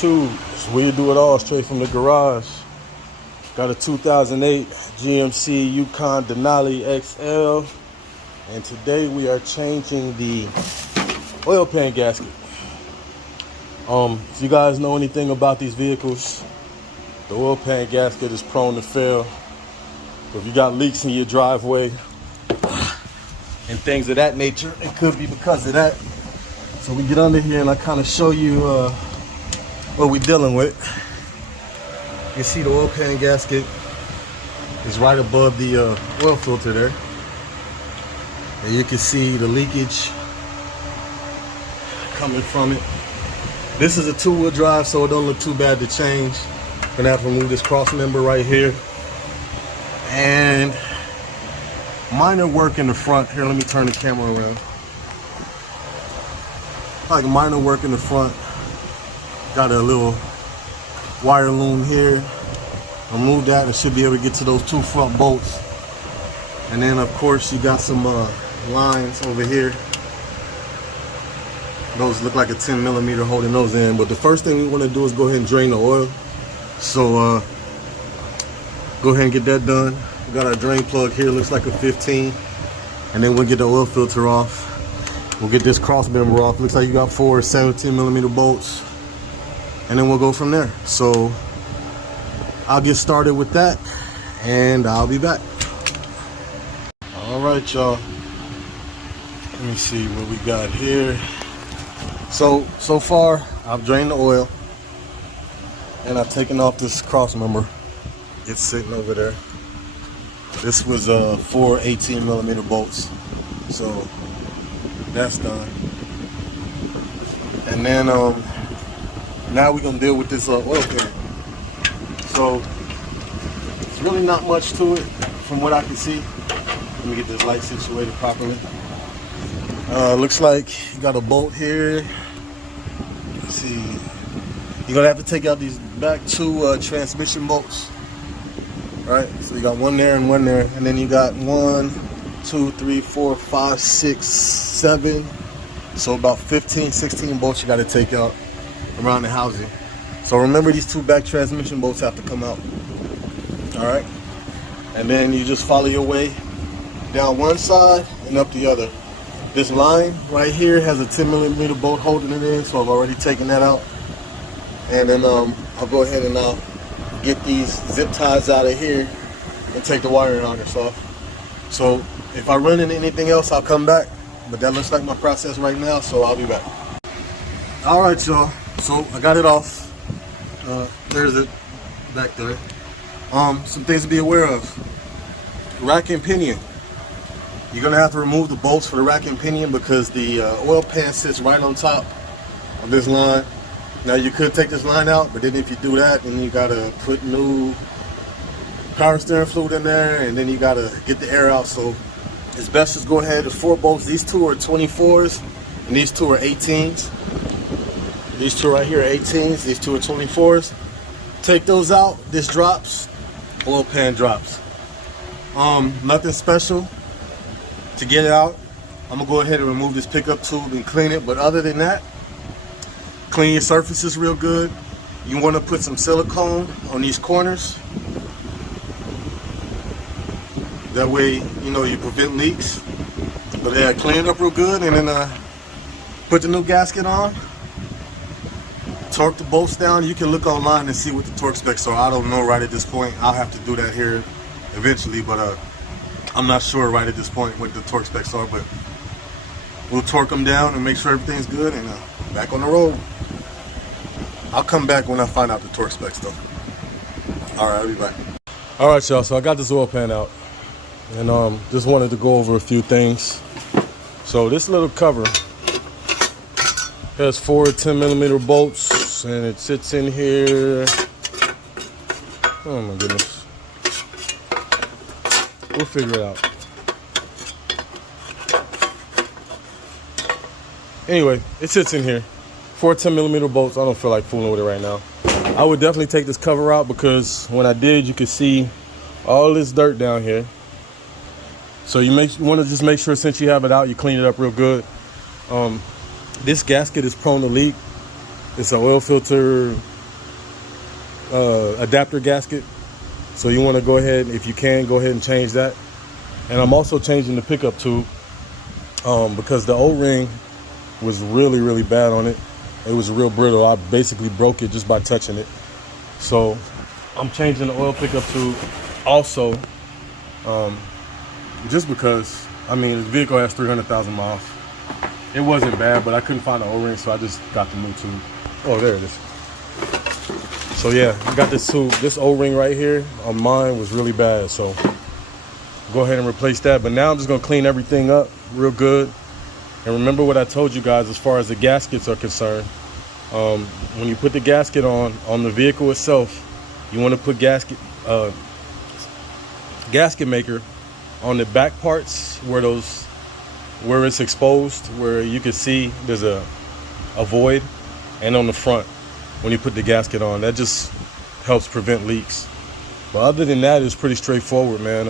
YouTube? It's We Do It All, straight from the garage. Got a 2008 GMC Yukon Denali XL, and today we are changing the oil pan gasket. If you guys know anything about these vehicles, the oil pan gasket is prone to fail. If you got leaks in your driveway and things of that nature, it could be because of that. So we get under here and I kind of show you what we're dealing with. You see the oil pan gasket is right above the oil filter there, and you can see the leakage coming from it. This is a two-wheel drive, so it don't look too bad to change. Gonna have to remove this cross member right here, and minor work in the front here. Let me turn the camera around. Like minor work in the front. Got a little wire loom here. Remove that and should be able to get to those two front bolts. And then of course you got some lines over here. Those look like a 10 millimeter holding those in. But the first thing we want to do is go ahead and drain the oil. So go ahead and get that done. We got our drain plug here, looks like a 15. And then we'll get the oil filter off. We'll get this cross member off. Looks like you got 4 17 millimeter bolts. And then we'll go from there. So I'll get started with that and I'll be back. All right, y'all. Let me see what we got here. So far I've drained the oil and I've taken off this cross member. It's sitting over there. This was 4 18 millimeter bolts. So that's done. And then now we're gonna deal with this oil pan. So it's really not much to it from what I can see. Let me get this light situated properly. Looks like you got a bolt here. Let's see. You're gonna have to take out these back two transmission bolts. Right? So you got one there and one there, and then you got 1, 2, 3, 4, 5, 6, 7. So about 15, 16 bolts you got to take out around the housing. So remember, these two back transmission bolts have to come out. All right, and then you just follow your way down one side and up the other. This line right here has a 10 millimeter bolt holding it in, so I've already taken that out. And then I'll go ahead and now get these zip ties out of here and take the wiring harness off. So if I run into anything else, I'll come back. But that looks like my process right now, so I'll be back. All right, y'all. So I got it off. There's it back there. Some things to be aware of. Rack and pinion. You're gonna have to remove the bolts for the rack and pinion because the oil pan sits right on top of this line. Now you could take this line out, but then if you do that, then you gotta put new power steering fluid in there, and then you gotta get the air out. So it's best to go ahead. The 4 bolts. These two are 24s, and these two are 18s. These two right here are 18s, these two are 24s. Take those out, this drops, oil pan drops. Nothing special to get it out. I'm gonna go ahead and remove this pickup tube and clean it, but other than that, clean your surfaces real good. You wanna put some silicone on these corners. That way, you know, you prevent leaks. But yeah, clean it up real good, and then put the new gasket on. Torque the bolts down. You can look online and see what the torque specs are. I don't know right at this point. I'll have to do that here eventually, but I'm not sure right at this point what the torque specs are. But we'll torque them down and make sure everything's good, and back on the road. I'll come back when I find out the torque specs though. All right, I'll be back. All right, y'all. So I got this oil pan out, and just wanted to go over a few things. So this little cover has 4 10 millimeter bolts, and it sits in here. Oh my goodness. We'll figure it out. Anyway, it sits in here. 4 10 millimeter bolts. I don't feel like fooling with it right now. I would definitely take this cover out because when I did, you could see all this dirt down here. So you want to just make sure, since you have it out, you clean it up real good. This gasket is prone to leak. It's an oil filter adapter gasket. So you want to go ahead, if you can, go ahead and change that. And I'm also changing the pickup tube because the O-ring was really, really bad on it. It was real brittle. I basically broke it just by touching it. So I'm changing the oil pickup tube also, just because, I mean, this vehicle has 300,000 miles. It wasn't bad, but I couldn't find the O-ring, so I just got the new tube. Oh, there it is. So yeah, I got this tube. This O-ring right here on mine was really bad, so go ahead and replace that. But now I'm just gonna clean everything up real good. And remember what I told you guys as far as the gaskets are concerned. When you put the gasket on the vehicle itself, you want to put gasket maker on the back parts where it's exposed, where you can see there's a void, and on the front when you put the gasket on. That just helps prevent leaks. But other than that, it's pretty straightforward, man.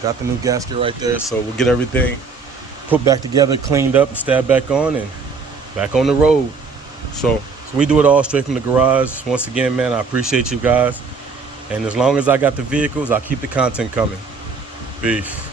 Got the new gasket right there, so we'll get everything put back together, cleaned up, and stabbed back on, and back on the road. So we do it all straight from the garage. Once again, man, I appreciate you guys. And as long as I got the vehicles, I'll keep the content coming. Peace.